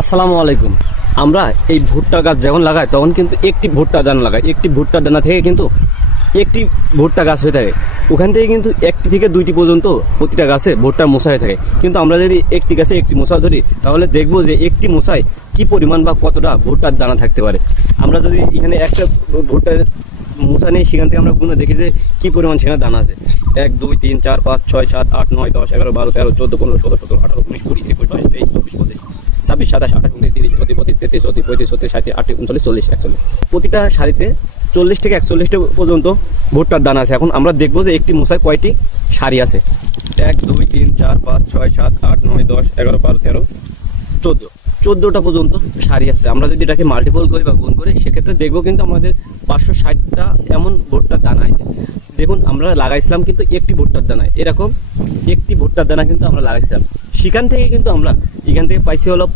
আসসালামু আলাইকুম। আমরা এই ভুট্টা গাছ যখন লাগাই তখন কিন্তু একটি ভুট্টা দানা লাগাই। একটি ভুট্টা দানা থেকে কিন্তু একটি ভুট্টা গাছ হয়ে থাকে। ওখান থেকে কিন্তু একটি থেকে দুইটি পর্যন্ত প্রতিটা গাছে ভুট্টার মোচা হয়ে থাকে। কিন্তু আমরা যদি একটি গাছে একটি মোচা ধরি তাহলে দেখবো যে একটি মোচায় কী পরিমাণ বা কতটা ভুট্টার দানা থাকতে পারে। আমরা যদি এখানে একটা ভুট্টার মোচা নেই, সেখান থেকে আমরা গুণে দেখি যে কী পরিমাণ সেখানে দানা আছে। 1 2 3 4 5 6 7 8 9 10 11 12 13 14 15 16 17 18 19 20 21 22 23 24 25 26 27 28 29 30 31 32 33 34 35 36 38 39 40 41। প্রতিটা সারিতে 40 থেকে 41টা পর্যন্ত ভুট্টার দানা আছে। এখন আমরা দেখবো যে একটি মোচায় কয়টি সারি আছে। 1 2 3 4 5 6 7 8 9 10 11 12 13 14টা পর্যন্ত সারি আছে। আমরা যদি এটাকে মাল্টিপল করি বা গুণ করি সেক্ষেত্রে দেখবো কিন্তু আমাদের 560টা এমন ভুট্টার দানা আছে। দেখুন আমরা লাগাইছিলাম কিন্তু একটি ভুট্টার দানা, এরকম একটি ভুট্টার দানা কিন্তু আমরা লাগাইছিলাম। সেখান থেকে কিন্তু আমরা এখান থেকে পাইছি হলো